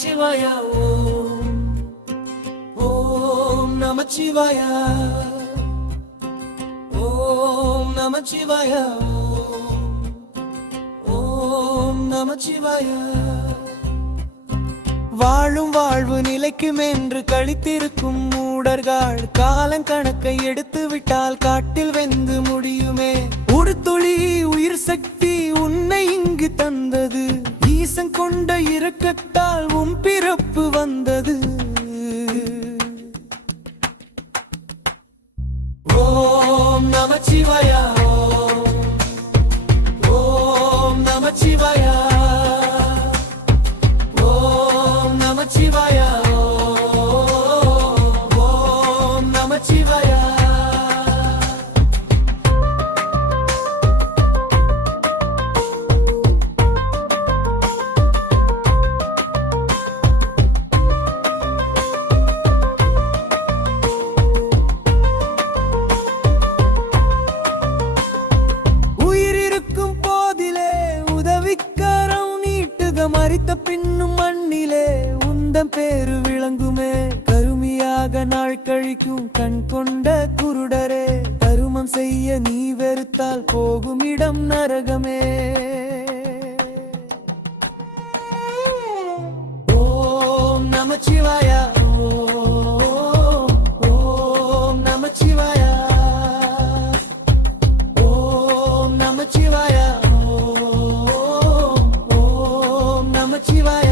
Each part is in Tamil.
நமச்சிவாய ஓம் நமச்சிவாய ஓம் நமச்சிவாய ஓம் நமச்சிவாய. வாழும் வாழ்வு நிலைக்கும் என்று கழித்திருக்கும் மூடர்கள் காலங்கணக்கை எடுத்து விட்டால் காட்டில் வெந்து முடியுமே. உடுத்துளி உயிர் சக்தி உன்னை இங்கு தந்தது, ஈசன் கொண்ட இரக்கத்தால் உன் பிறப்பு வந்தது. ஓம் நமச்சிவாய ஓம் நமச்சிவாய ஓம் நமச்சிவாய ஓம் நமச்சிவாய. மரித்த பின்னும் மண்ணிலே உந்தம் பேரு விளங்குமே. கருமியாக நாள் கழிக்கும் கண் கொண்ட குருடரே, தருமம் செய்ய நீ வெறுத்தால் போகும் இடம் நரகமே. ஓம் நமச்சிவாய ஓம் நமச்சிவாய ஓம் நமச்சிவாய நமச்சிவாய.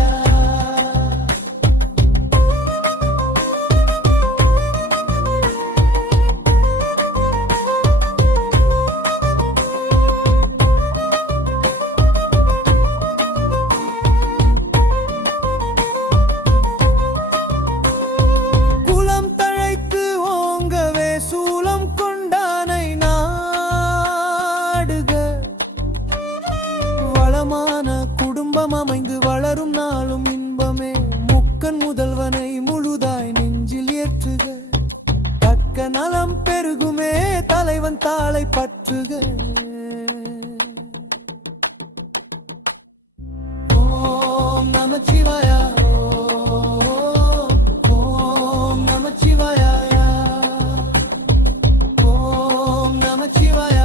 குலம் தழைத்து ஓங்கவே சூலம் கொண்டானை நாடுக, வளமான குடும்பம் அமைந்து வளரும் நாளும் இன்பமே. முக்கன் முதல்வனை முழுதாய் நெஞ்சில் ஏற்றுக, தக்க நலம் பெருகுமே தலைவன் தாளை பற்றுக. ஓம் நமச்சிவாய ஓம் நமச்சிவாய ஓம் நமச்சிவாய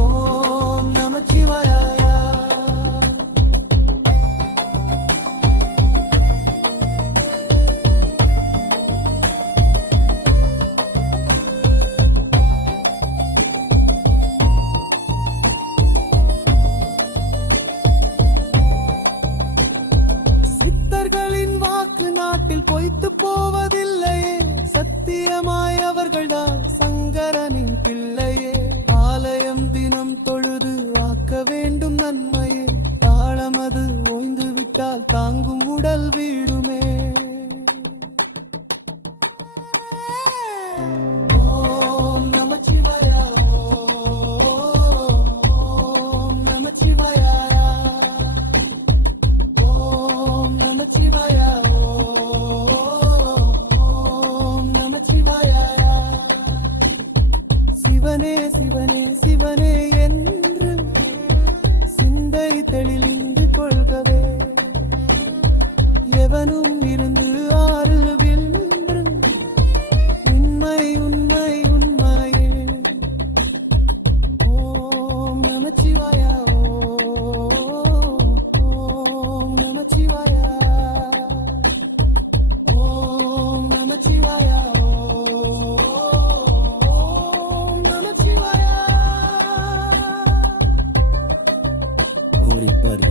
ஓம் நமச்சிவாய. சித்தர்களின் வாக்கு நாட்டில் பொய்த்து போவதில்லையே, சத்தியமாய் அவர்கள்தான் சங்கரனின் பிள்ளையே. ஆலயம் தினம் தொழுது ஆக்க வேண்டும் நன்மையே, தாளமது ஓய்ந்து விட்டால் தாங்கும் உடல் வீடுமே. ஓம் நமச்சிவாய ஓம் நமச்சிவாய ஓம் நமச்சிவாய ஓம் நமச்சிவாய. சிவனே சிவனே சிவனே என்று சிந்தை தெளிந்து கொள்கவே, எவனும் இருந்து ஆறு வின்று உண்மை உண்மை உண்மையே. ஓம் நமச்சிவாய ஓம் நமச்சிவாய ஓம் நமச்சிவாய ஓம் நமச்சிவாய. Everybody,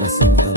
listen to